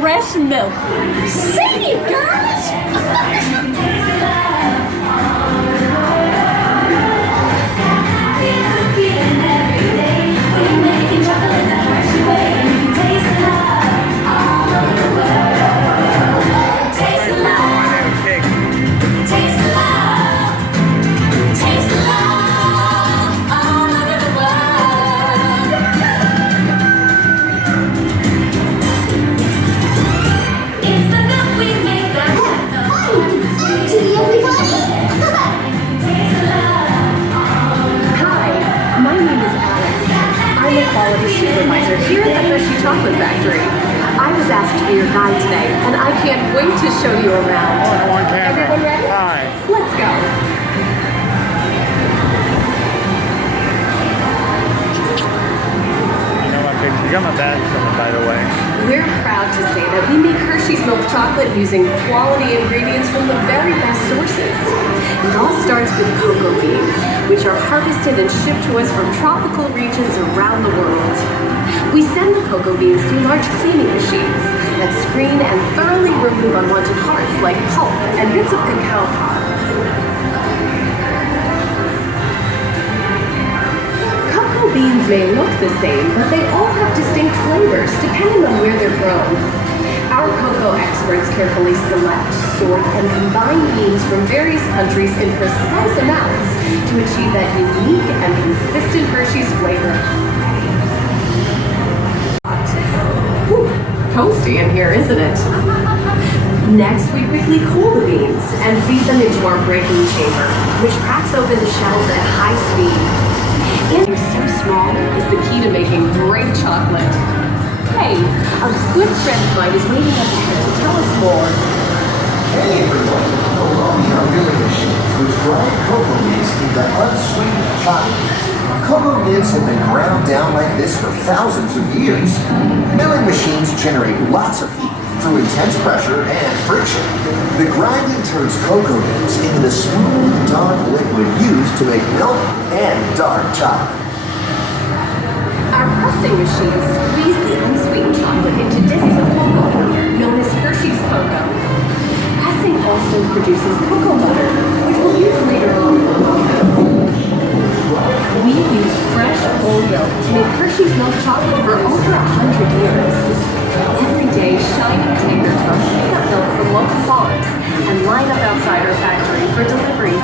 fresh milk. Sing it, girls! Supervisor here at the Hershey Chocolate Factory. I was asked to be your guide today, and I can't wait to show you around. On camera. Everyone ready? Hi. Let's go. You got my badge from it, by the way. We're proud to say that we make Hershey's milk chocolate using quality ingredients from the very best sources. It all starts with cocoa beans, which are harvested and shipped to us from tropical regions around the world. We send the cocoa beans through large cleaning machines that screen and thoroughly remove unwanted parts like pulp and bits of cacao pod. Cocoa beans may look the same, but they all have distinct flavors depending on where they're grown. Our cocoa experts carefully select, sort, and combine beans from various countries in precise amounts to achieve that unique and consistent Hershey's flavor. Whew, toasty in here, isn't it? Next, we quickly cool the beans and feed them into our breaking chamber, which cracks open the shells at high speed. And so small is the key to making great chocolate. Hey, a good friend of mine is waiting up ahead to tell us more. Hey everyone, Alot are milling machines which grind cocoa nibs into unsweetened chocolate. Cocoa nibs have been ground down like this for thousands of years. Milling machines generate lots of heat through intense pressure and friction. The grinding turns cocoa nibs into the smooth, dark liquid used to make milk and dark chocolate. Our pressing machines squeeze the unsweetened chocolate into discs of cocoa, known as Hershey's cocoa. Pressing also produces cocoa butter, which we'll use later on. We use fresh whole milk to make Hershey's milk chocolate for over 100 years. Every day, shining tanker trucks pick up milk from local farms and line up outside our factory for delivery.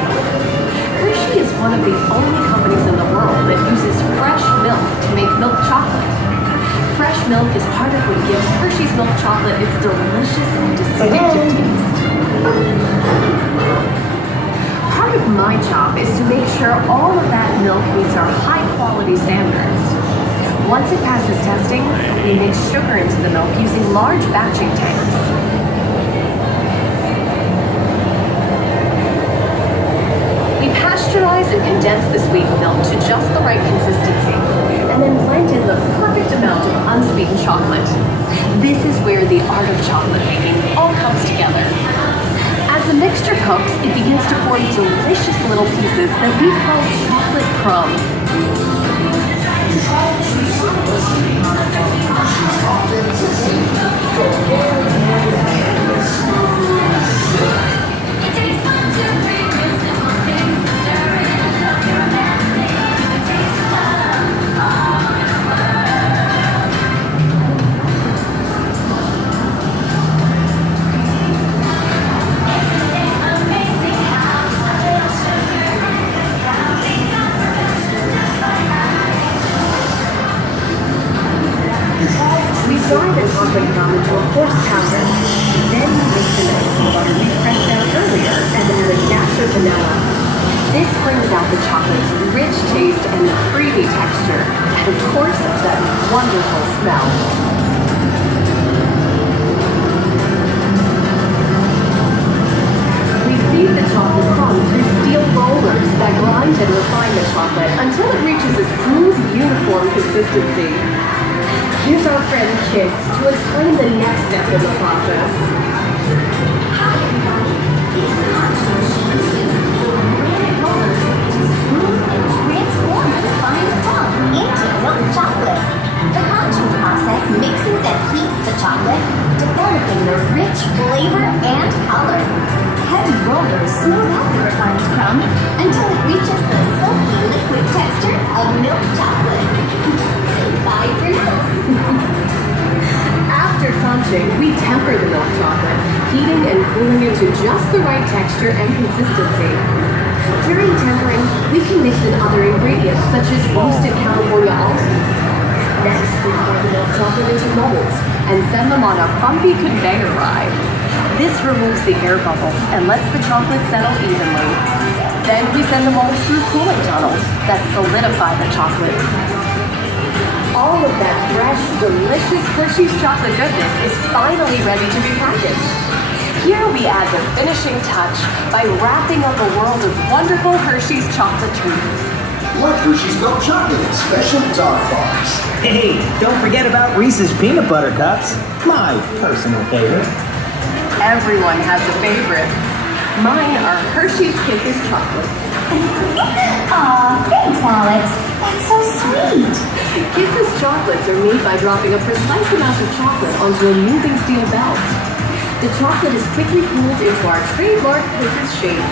Hershey is one of the only companies in the world that uses fresh milk to make milk chocolate. Fresh milk is part of what gives Hershey's milk chocolate its delicious and distinctive taste. Part of my job is to make sure all of that milk meets our high-quality standards. Once it passes testing, we mix sugar into the milk using large batching tanks. We pasteurize and condense the sweetened milk to just the right consistency, and then blend in the perfect amount of unsweetened chocolate. This is where the art of chocolate making all comes together. As the mixture cooks, it begins to form delicious little pieces that we call chocolate crumbs. Grind the chocolate crumb into a coarse powder. Then mix the milk and butter we pressed out earlier and add a dash of vanilla. This brings out the chocolate's rich taste and the creamy texture, and of course, that wonderful smell. We feed the chocolate crumb through steel rollers that grind and refine the chocolate until it reaches a smooth, uniform consistency. Here's our friend Kiss to explain the next step in the process. Hi everybody, these contour machines use the granite rollers to smooth and transform the fine crumb into milk chocolate. The contour process mixes and heats the chocolate to form developing the rich flavor and color. Heavy rollers smooth out the refined crumb until it reaches the silky liquid texture of milk chocolate. Bye for now. After crunching, we temper the milk chocolate, heating and cooling it to just the right texture and consistency. During tempering, we can mix in other ingredients such as roasted California almonds. Next, we pour the milk chocolate into molds and send them on a bumpy conveyor ride. This removes the air bubbles and lets the chocolate settle evenly. Then we send the molds through cooling tunnels that solidify the chocolate. All of that fresh, delicious Hershey's chocolate goodness is finally ready to be packaged. Here we add the finishing touch by wrapping up a world of wonderful Hershey's chocolate treats. Like Hershey's milk chocolate in special dark bars. Hey, don't forget about Reese's peanut butter cups. My personal favorite. Everyone has a favorite. Mine are Hershey's Kisses chocolates. Aw, thanks, Alex. That's so sweet. Kisses chocolates are made by dropping a precise amount of chocolate onto a moving steel belt. The chocolate is quickly cooled into our trademark Kisses shape.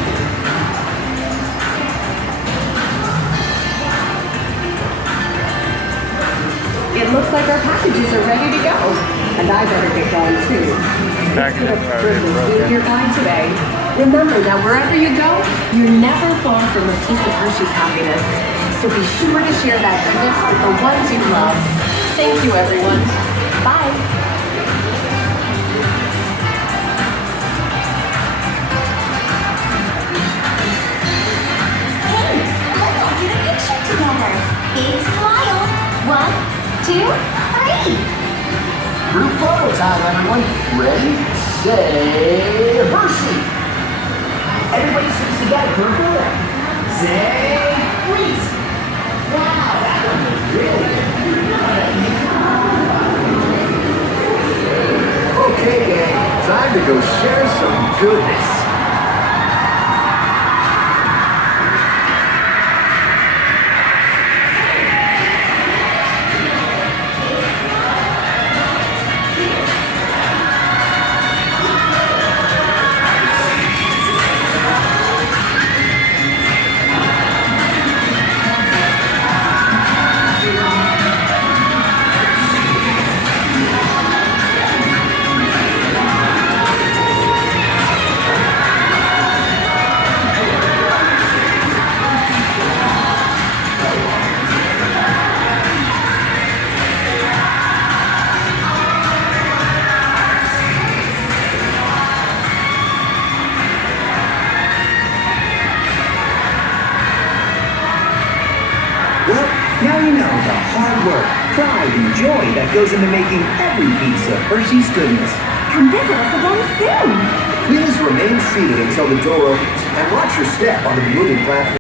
It looks like our packages are ready to go. And I better get going too. It's been a privilege being your guide today. Remember that wherever you go, you're never far from a piece of Hershey's happiness. So be sure to share that goodness with the ones you love. Thank you, everyone. Bye. Hey, let's all get a picture together. Big smiles. 1, 2, 3. Group photo time, everyone. Ready, say, Hershey. Everybody sits together for a photo. Say, Reese. Wow, that one was really good. Okay, gang, time to go share some goodness. Well, now you know the hard work, pride, and joy that goes into making every piece of Hershey's goodness. Come visit us again soon. Please remain seated until the door opens and watch your step on the moving platform.